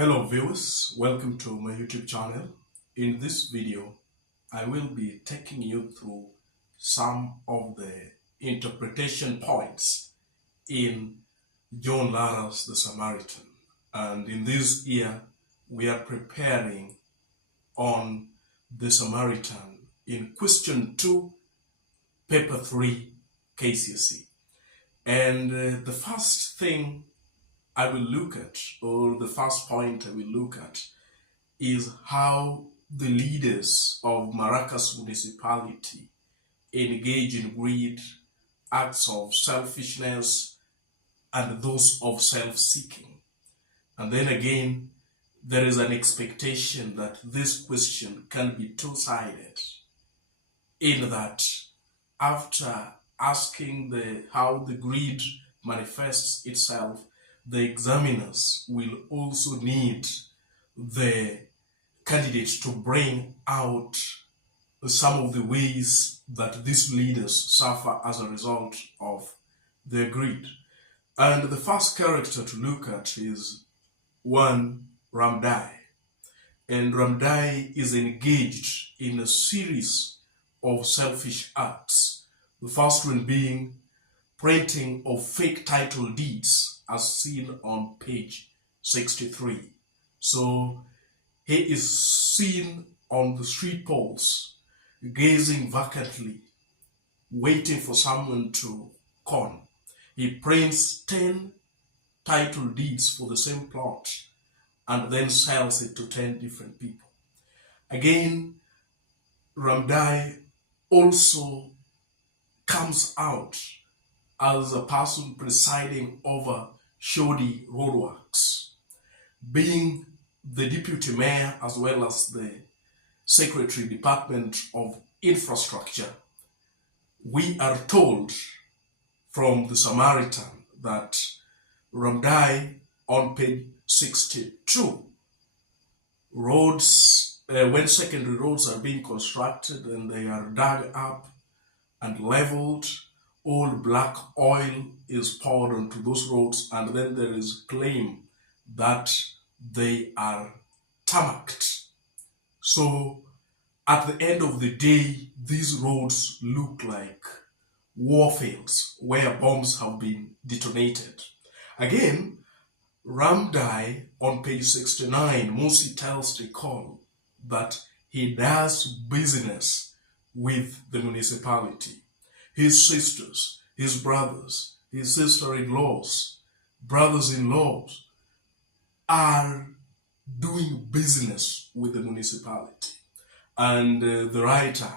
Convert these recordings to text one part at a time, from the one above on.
Hello viewers, welcome to my YouTube channel. In this video, I will be taking you through some of the interpretation points in John Lara'S the Samaritan. And in this year, we are preparing on the Samaritan in question 2, paper 3, Kcse. And the first thing I will look at, or the first point I will look at, is how the leaders of Maracas municipality engage in greed, acts of selfishness, and those of self-seeking. And then again, there is an expectation that this question can be two-sided, in that after asking how the greed manifests itself, the examiners will also need the candidates to bring out some of the ways that these leaders suffer as a result of their greed. And the first character to look at is one Ramdaye. And Ramdaye is engaged in a series of selfish acts. The first one being printing of fake title deeds, as seen on page 63. So he is seen on the street poles, gazing vacantly, waiting for someone to come. He prints 10 title deeds for the same plot and then sells it to 10 different people. Again, Ramdaye also comes out as a person presiding over shoddy roadworks, being the deputy mayor as well as the secretary department of infrastructure. We are told from the Samaritan that Ramdaye, on page 62, roads, when secondary roads are being constructed and they are dug up and leveled, all black oil is poured onto those roads, and then there is claim that they are tarmacked. So at the end of the day, these roads look like war fields where bombs have been detonated. Again, Ramdaye, on page 69, Mossi tells the call that he does business with the municipality. His sisters, his brothers, his sister-in-laws, brothers-in-laws are doing business with the municipality. And the writer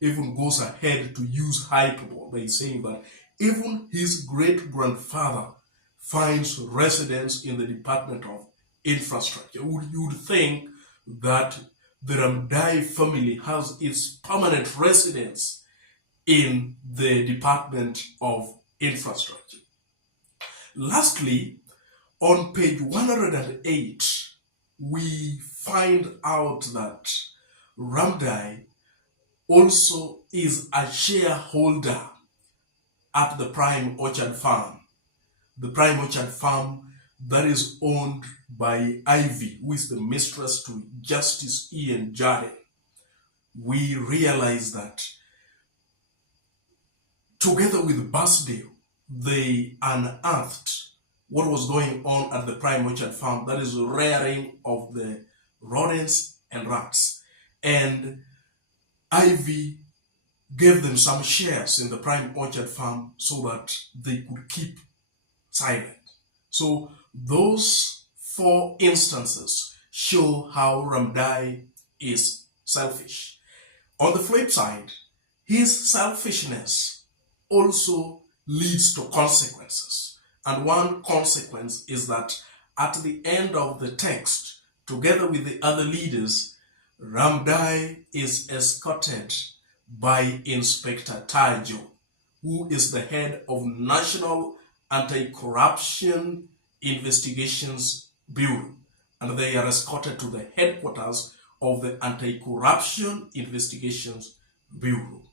even goes ahead to use hyperbole by saying that even his great-grandfather finds residence in the Department of Infrastructure. You would think that the Ramdaye family has its permanent residence in the Department of Infrastructure. Lastly, on page 108, we find out that Ramdaye also is a shareholder at the Prime Orchard Farm. The Prime Orchard Farm that is owned by Ivy, who is the mistress to Justice Ian Jardine. We realize that together with Basdale, they unearthed what was going on at the Prime Orchard Farm, that is the rearing of the rodents and rats. And Ivy gave them some shares in the Prime Orchard Farm so that they could keep silent. So those 4 instances show how Ramdaye is selfish. On the flip side, his selfishness also leads to consequences. And one consequence is that at the end of the text, together with the other leaders, Ramdaye is escorted by Inspector Tajo, who is the head of National Anti-Corruption Investigations Bureau. And they are escorted to the headquarters of the Anti-Corruption Investigations Bureau.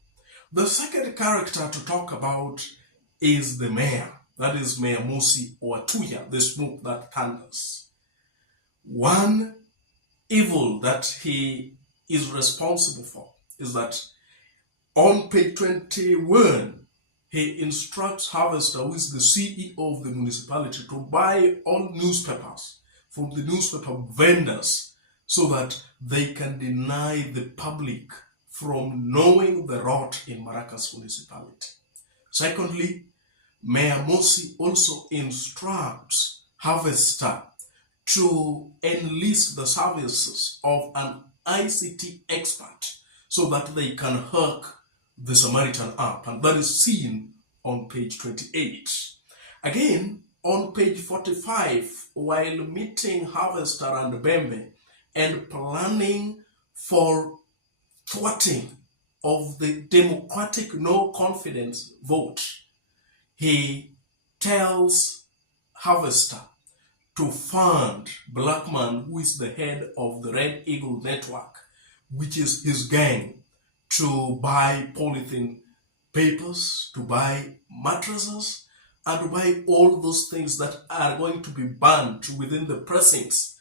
The second character to talk about is the mayor, that is Mayor Mossi, or Tuya, the smoke that thunders. One evil that he is responsible for is that on page 21, he instructs Harvester, who is the CEO of the municipality, to buy all newspapers from the newspaper vendors so that they can deny the public from knowing the rot in Maracas municipality. Secondly, Mayor Mossi also instructs Harvester to enlist the services of an ICT expert so that they can hook the Samaritan up, and that is seen on page 28. Again, on page 45, while meeting Harvester and Bembe and planning for thwarting of the democratic no confidence vote, he tells Harvester to fund Blackman, who is the head of the Red Eagle Network, which is his gang, to buy polythene papers, to buy mattresses, and to buy all those things that are going to be banned within the precincts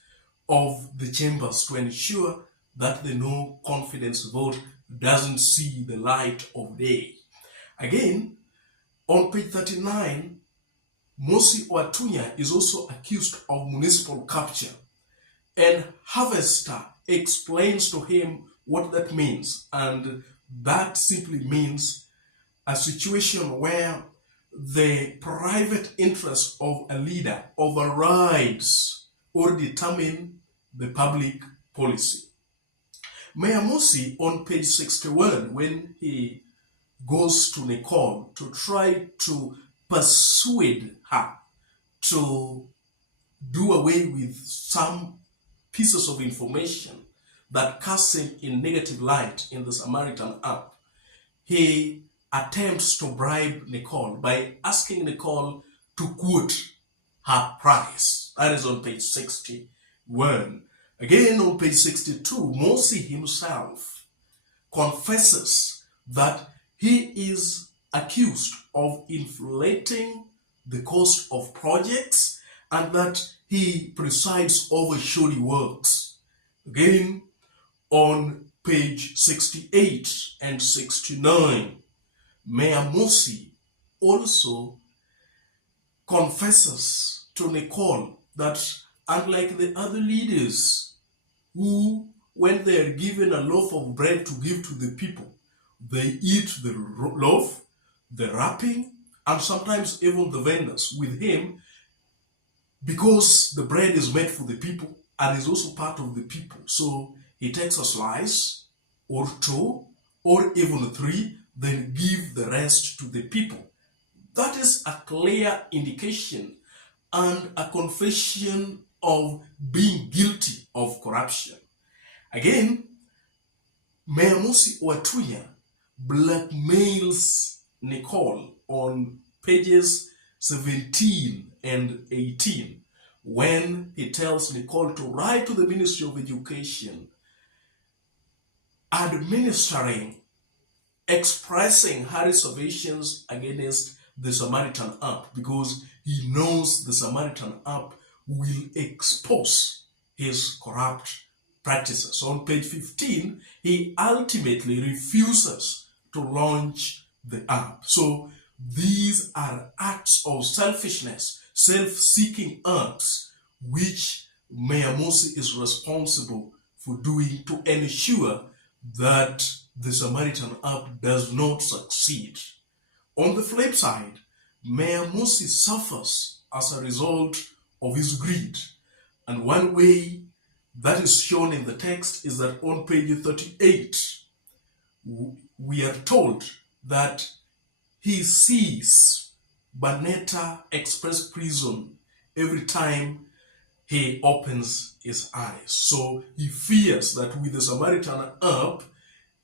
of the chambers to ensure that the no confidence vote doesn't see the light of day. Again, on page 39, Mossi Oatunya is also accused of municipal capture, and Harvester explains to him what that means, and that simply means a situation where the private interest of a leader overrides or determine the public policy. Mayor Mossi, on page 61, when he goes to Nicole to try to persuade her to do away with some pieces of information that cast him in negative light in the Samaritan app, he attempts to bribe Nicole by asking Nicole to quote her price. That is on page 61. Again, on page 62, Mossi himself confesses that he is accused of inflating the cost of projects and that he presides over shoddy works. Again, on page 68 and 69, Mayor Mossi also confesses to Nicole that unlike the other leaders who, when they are given a loaf of bread to give to the people, they eat the loaf, the wrapping, and sometimes even the vendors. With him, because the bread is made for the people and is also part of the people, so he takes a slice or two or even three, then give the rest to the people. That is a clear indication and a confession of being guilty of corruption. Again, Mayor Mossi Oatunya blackmails Nicole on pages 17 and 18 when he tells Nicole to write to the Ministry of Education expressing her reservations against the Samaritan app because he knows the Samaritan app will expose his corrupt practices. On page 15, he ultimately refuses to launch the app. So these are acts of selfishness, self-seeking acts, which Mayor Mossi is responsible for doing to ensure that the Samaritan app does not succeed. On the flip side, Mayor Mossi suffers as a result of his greed. And one way that is shown in the text is that on page 38, we are told that he sees Baneta Express Prison every time he opens his eyes. So he fears that with the Samaritan app,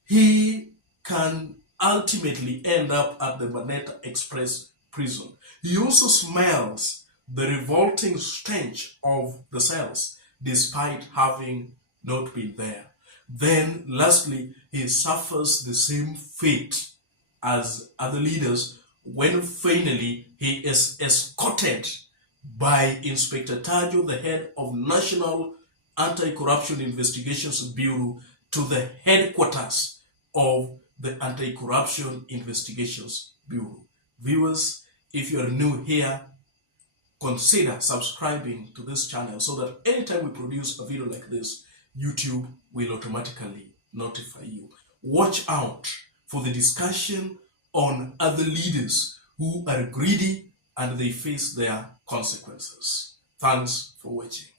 he can ultimately end up at the Baneta Express Prison. He also smells the revolting stench of the cells, despite having not been there. Then, lastly, he suffers the same fate as other leaders when finally he is escorted by Inspector Tajo, the head of National Anti-Corruption Investigations Bureau to the headquarters of the Anti-Corruption Investigations Bureau. Viewers, if you are new here, consider subscribing to this channel so that anytime we produce a video like this, YouTube will automatically notify you. Watch out for the discussion on other leaders who are greedy and they face their consequences. Thanks for watching.